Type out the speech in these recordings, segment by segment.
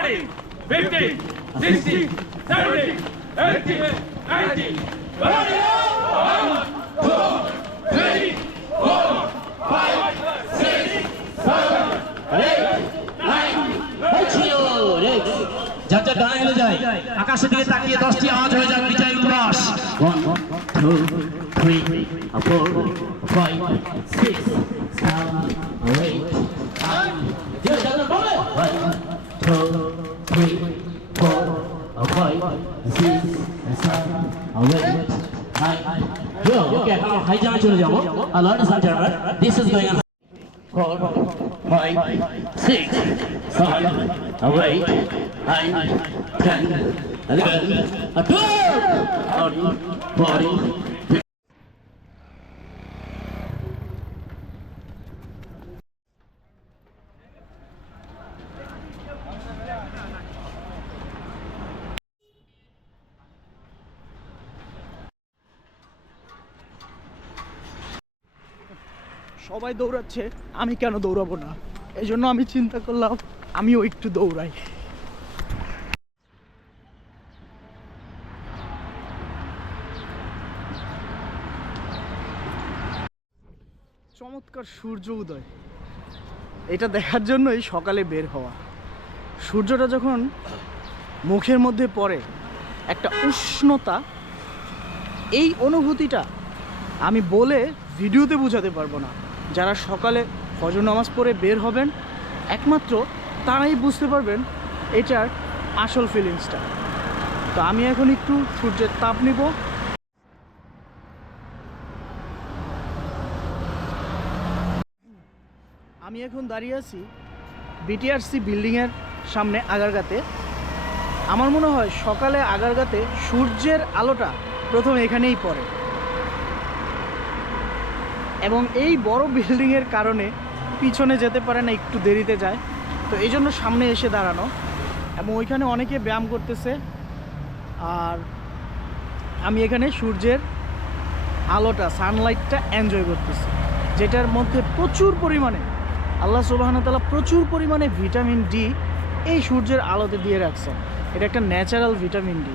50, 60, 70, 80, 90. যার যার ডানে হেলে যায়। আকাশের দিকে তাকিয়ে দশটি আওয়াজ হয়ে যায় বিজয় উল্লাস। Two, চলে যাবো আর ladies and gentlemen, this is going on four, five, six, seven, eight, nine, ten, eleven, twelve, thirteen, fourteen, সবাই দৌড়াচ্ছে, আমি কেন দৌড়াবো না? এই জন্য আমি চিন্তা করলাম, আমিও একটু দৌড়াই। চমৎকার সূর্য উদয়। এটা দেখার জন্যই সকালে বের হওয়া। সূর্যটা যখন মুখের মধ্যে পড়ে, একটা উষ্ণতা, এই অনুভূতিটা আমি বলে ভিডিওতে বোঝাতে পারব না। যারা সকালে ফজর নামাজ পড়ে বের হবেন, একমাত্র তারাই বুঝতে পারবেন এটার আসল ফিলিংসটা তো আমি এখন একটু সূর্যের তাপ নিব। আমি এখন দাঁড়িয়ে আছি বিটিআরসি বিল্ডিংয়ের সামনে আগারগাতে। আমার মনে হয় সকালে আগারগাতে সূর্যের আলোটা প্রথম এখানেই পড়ে। এবং এই বড় বিল্ডিংয়ের কারণে পিছনে যেতে পারে না, একটু দেরিতে যায়। তো এই জন্য সামনে এসে দাঁড়ানো। এবং ওইখানে অনেকে ব্যায়াম করতেছে। আর আমি এখানে সূর্যের আলোটা সানলাইটটা এনজয় করতেছি। যেটার মধ্যে প্রচুর পরিমাণে, আল্লাহ সুবাহতালা প্রচুর পরিমাণে ভিটামিন ডি এই সূর্যের আলোতে দিয়ে রাখছেন। এটা একটা natural vitamin D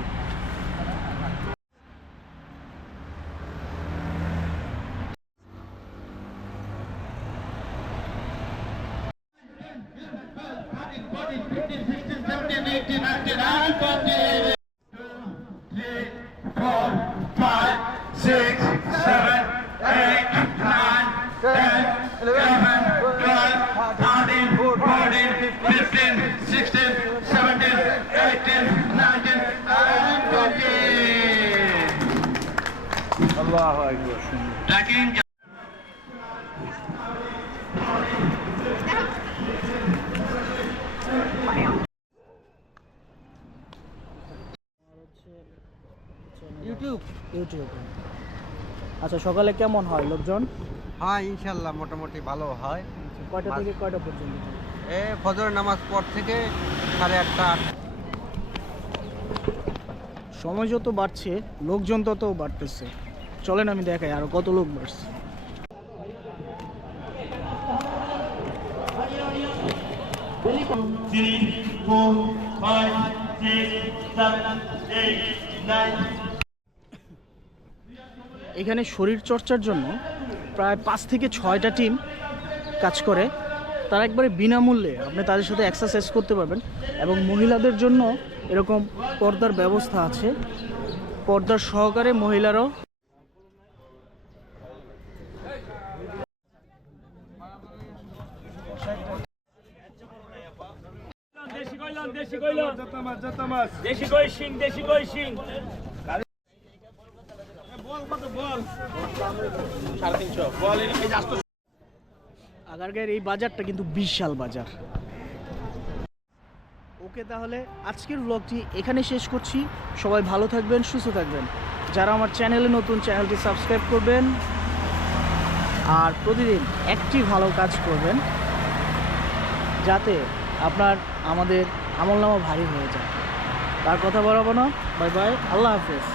Allahu Ekber. Lakin YouTube আচ্ছা সকালে কেমন হয় লোকজন? হ্যাঁ ইনশাল্লাহ মোটামুটি ভালো হয়। কয়টা থেকে কয়টা পর্যন্ত? এ ফজর নামাজ পর থেকে সাড়ে আটটা সময় যত বাড়ছে লোকজন তত বাড়তেছে। চলেন আমি দেখাই আরও কত লোক বাড়ছে। Three, four, five, six, seven, eight, nine, এখানে শরীর চর্চার জন্য প্রায় পাঁচ থেকে ছয়টা টিম কাজ করে। তারা একবারে বিনামূল্যে আপনি তাদের সাথে এক্সারসাইজ করতে পারবেন এবং মহিলাদের জন্য এরকম পর্দার ব্যবস্থা আছে। পর্দার সহকারে মহিলারাও দেশি কইলাম দেশি কইলাম দেশি কই শিং দেশি কই শিং আগারগাঁয়ের এই বাজারটা কিন্তু বিশাল বাজার। ওকে তাহলে আজকের ব্লগটি এখানে শেষ করছি। সবাই ভালো থাকবেন, সুস্থ থাকবেন। যারা আমার চ্যানেলে নতুন, চ্যানেলটি সাবস্ক্রাইব করবেন। আর প্রতিদিন একটি ভালো কাজ করবেন, যাতে আপনার, আমাদের আমলনামা ভারী হয়ে যায়। তার কথা বলাবো না। Bye bye. আল্লাহ হাফেজ।